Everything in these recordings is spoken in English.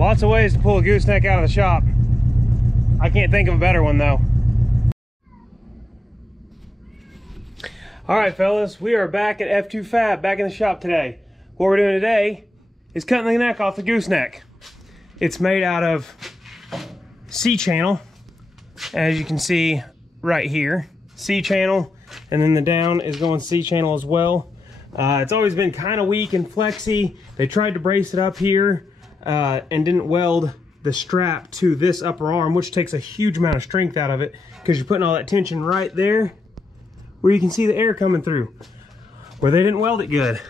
Lots of ways to pull a gooseneck out of the shop. I can't think of a better one though. All right, fellas, we are back at F2 Fab, back in the shop today. What we're doing today is cutting the neck off the gooseneck. It's made out of C-channel, as you can see right here. C-channel, and then the down is going C-channel as well. It's always been kind of weak and flexy. They tried to brace it up here and didn't weld the strap to this upper arm, which takes a huge amount of strength out of it because you're putting all that tension right there where you can see the air coming through. Where they didn't weld it good.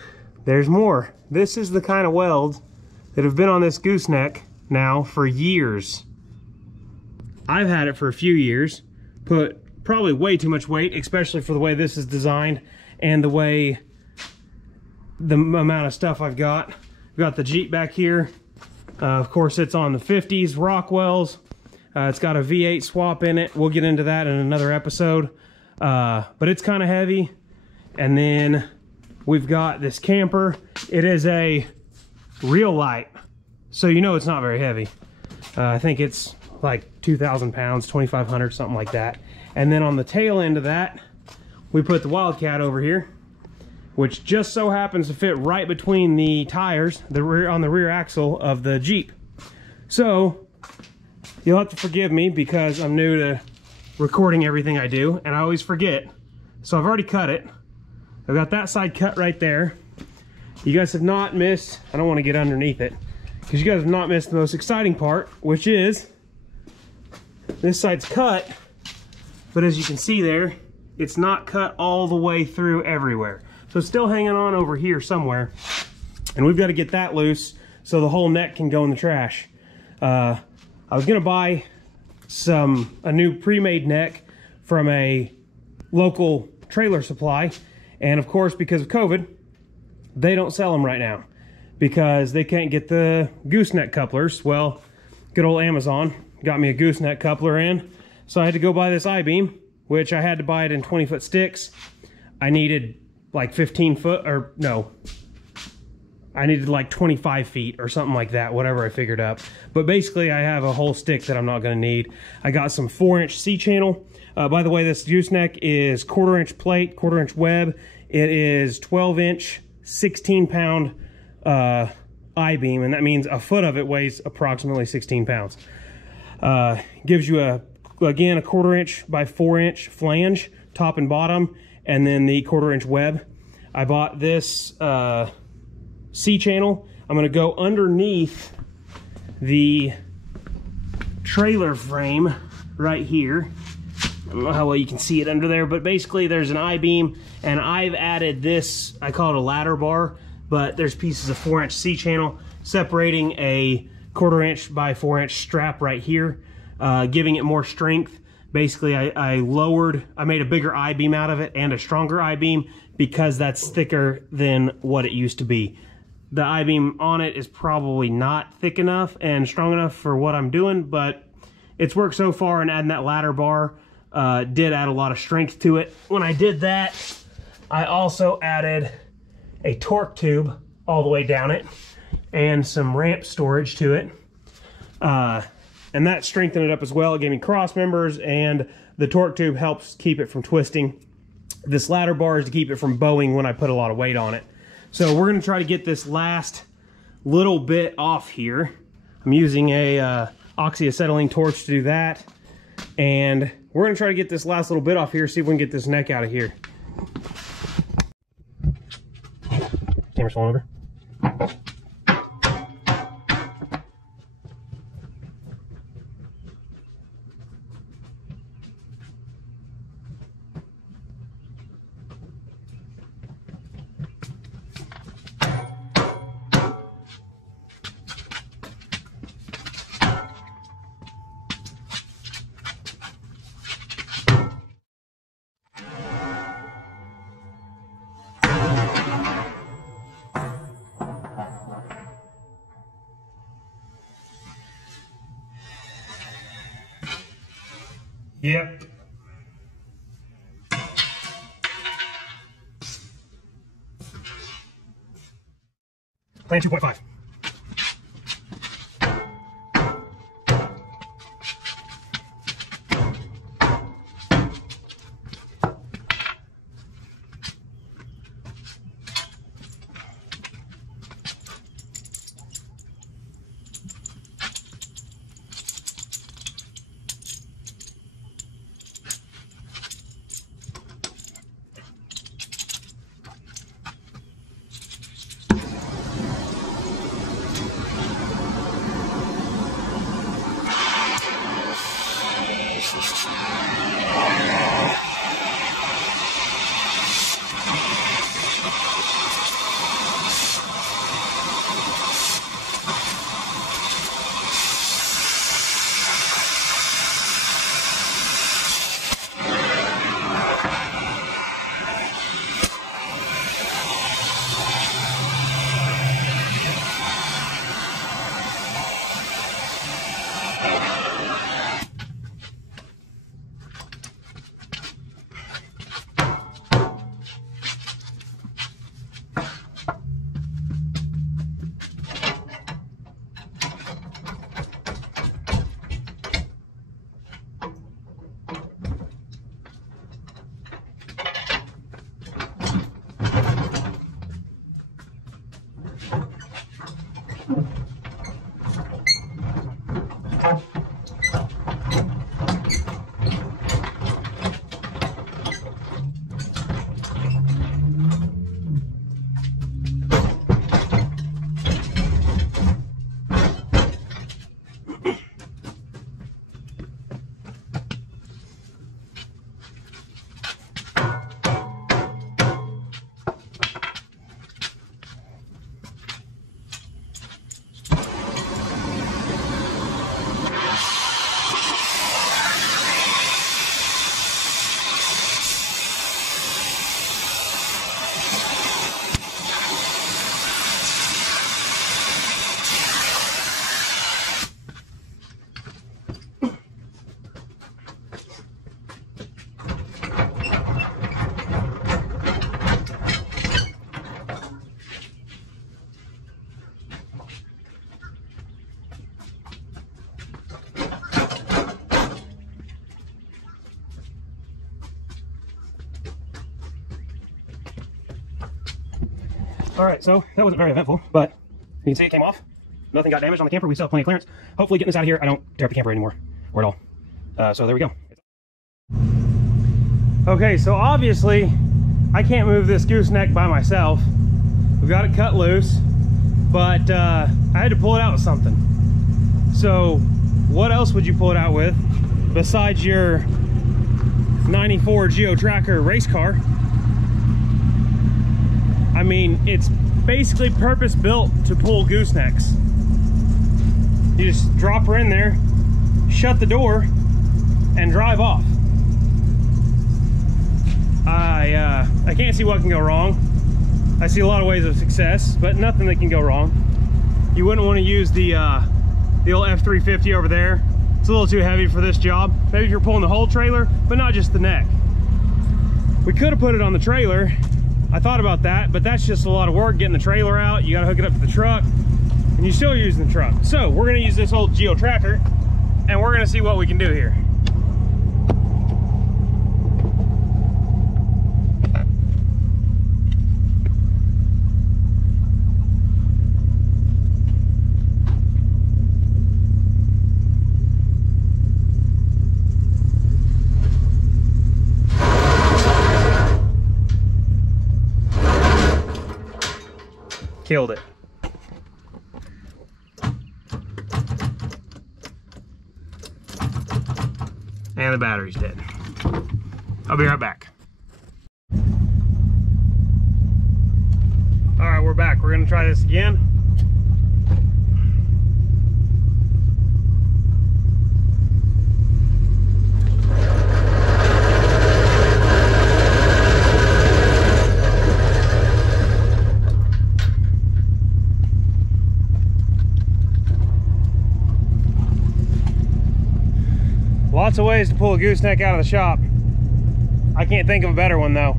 There's more. This is the kind of welds that have been on this gooseneck now for years. I've had it for a few years, put probably way too much weight, especially for the way this is designed and the way the amount of stuff I've got. I've got the Jeep back here. Of course, it's on the 50s Rockwells. It's got a V8 swap in it. We'll get into that in another episode. But it's kind of heavy. And then we've got this camper. It is a real light, so you know it's not very heavy. I think it's like 2,000 pounds, 2,500, something like that. And then on the tail end of that, we put the Wildcat over here, which just so happens to fit right between the tires, on the rear axle of the Jeep. So you'll have to forgive me because I'm new to recording everything I do, and I always forget. So I've already cut it. I've got that side cut right there. You guys have not missed, I don't want to get underneath it, because you guys have not missed the most exciting part, which is this side's cut, but as you can see there, it's not cut all the way through everywhere. So it's still hanging on over here somewhere, and we've got to get that loose so the whole neck can go in the trash. I was gonna buy a new pre-made neck from a local trailer supply, and of course, because of COVID, they don't sell them right now because they can't get the gooseneck couplers. Well, good old Amazon got me a gooseneck coupler in, so I had to go buy this I-beam, which I had to buy it in 20-foot sticks. I needed like 15 foot, or no, I needed like 25 feet or something like that, whatever I figured up. But basically I have a whole stick that I'm not gonna need. I got some 4-inch C-channel. By the way, this gooseneck is 1/4-inch plate, 1/4-inch web. It is 12-inch, 16-pound I-beam, and that means a foot of it weighs approximately 16 pounds. Gives you again, a 1/4-inch by 4-inch flange, top and bottom, and then the 1/4-inch web. I bought this C-channel. I'm gonna go underneath the trailer frame right here. I don't know how well you can see it under there, but basically there's an I-beam, and I've added this, I call it a ladder bar, but there's pieces of 4-inch C-channel separating a 1/4-inch by 4-inch strap right here, giving it more strength. Basically, I made a bigger I-beam out of it and a stronger I-beam because that's thicker than what it used to be. The I-beam on it is probably not thick enough and strong enough for what I'm doing, but it's worked so far, and adding that ladder bar did add a lot of strength to it. When I did that, I also added a torque tube all the way down it and some ramp storage to it. And that strengthened it up as well. It gave me cross members, and the torque tube helps keep it from twisting. This ladder bar is to keep it from bowing when I put a lot of weight on it. So we're gonna try to get this last little bit off here. I'm using a oxyacetylene torch to do that. And we're gonna try to get this last little bit off here, see if we can get this neck out of here. Camera's falling over. Yep. Plan 2.5. All right, so that wasn't very eventful, but you can see it came off. Nothing got damaged on the camper. We still have plenty of clearance. Hopefully getting this out of here, I don't tear up the camper anymore, or at all. So there we go. Okay, so obviously I can't move this gooseneck by myself. We've got it cut loose, but I had to pull it out with something. So what else would you pull it out with besides your 94 Geo Tracker race car? I mean, it's basically purpose built to pull goosenecks. You just drop her in there, shut the door, and drive off. I can't see what can go wrong. I see a lot of ways of success, but nothing that can go wrong. You wouldn't want to use the old F350 over there. It's a little too heavy for this job. Maybe if you're pulling the whole trailer, but not just the neck. We could have put it on the trailer. I thought about that, but that's just a lot of work getting the trailer out. You got to hook it up to the truck, and you're still using the truck. So we're going to use this old Geo Tracker, and we're going to see what we can do here. Killed it. And the battery's dead. I'll be right back. All right, we're back. We're gonna try this again. Lots of ways to pull a gooseneck out of the shop. I can't think of a better one though.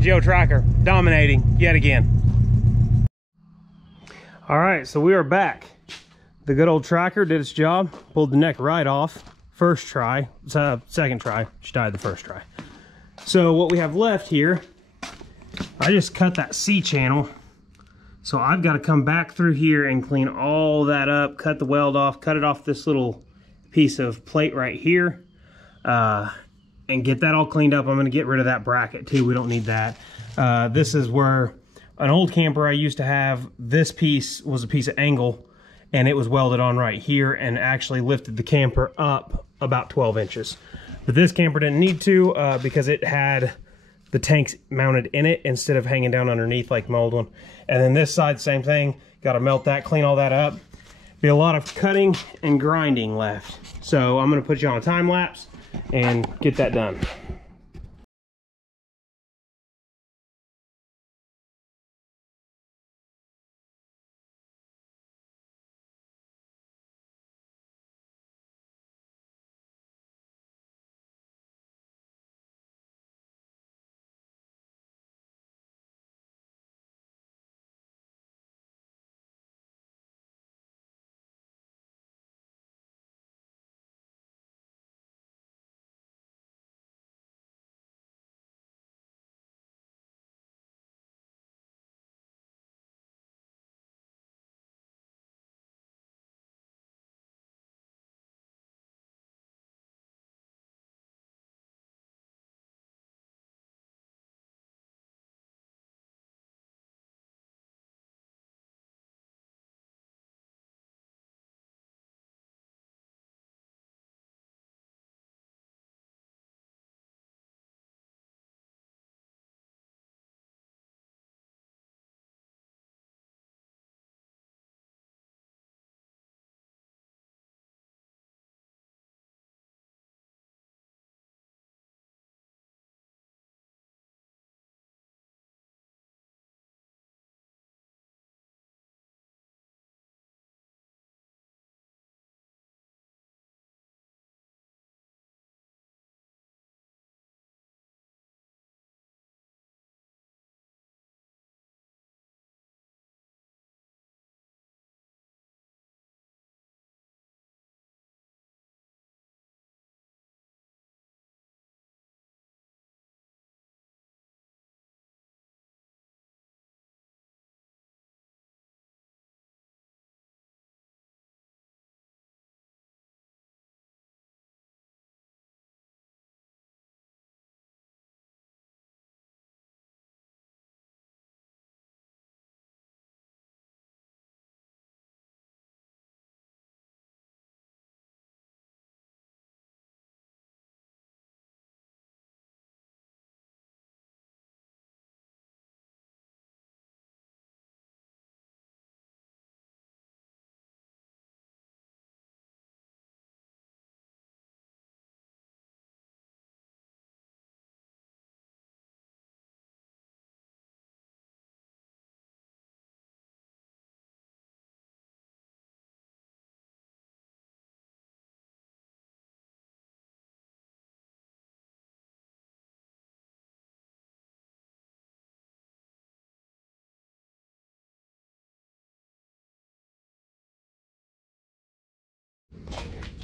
Geo Tracker, dominating yet again. All right, so we are back. The good old tracker did its job, pulled the neck right off. First try, second try, she died the first try. So what we have left here, I just cut that C channel. So I've got to come back through here and clean all that up, cut the weld off, cut it off this little piece of plate right here, and get that all cleaned up. I'm going to get rid of that bracket too. We don't need that. This is where an old camper I used to have, this piece was a piece of angle, and it was welded on right here and actually lifted the camper up about 12 inches. But this camper didn't need to because it had the tanks mounted in it instead of hanging down underneath like my old one. And then this side, same thing. Got to melt that, clean all that up. Be a lot of cutting and grinding left. So I'm going to put you on a time lapse and get that done.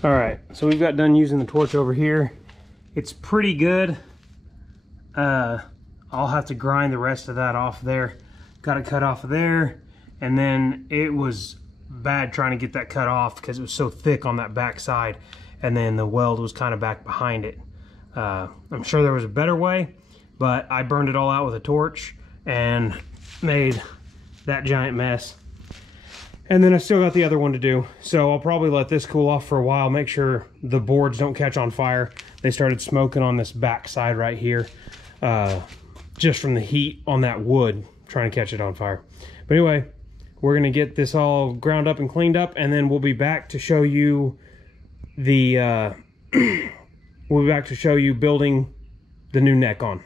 All right, so we've got done using the torch over here. It's pretty good. I'll have to grind the rest of that off there. Got it cut off of there, and then it was bad trying to get that cut off because it was so thick on that back side, and then the weld was kind of back behind it. I'm sure there was a better way, but I burned it all out with a torch and made that giant mess. And then I still got the other one to do, so I'll probably let this cool off for a while, make sure the boards don't catch on fire. They started smoking on this back side right here, just from the heat on that wood trying to catch it on fire. But anyway, we're gonna get this all ground up and cleaned up, and then we'll be back to show you the we'll be back to show you building the new neck on.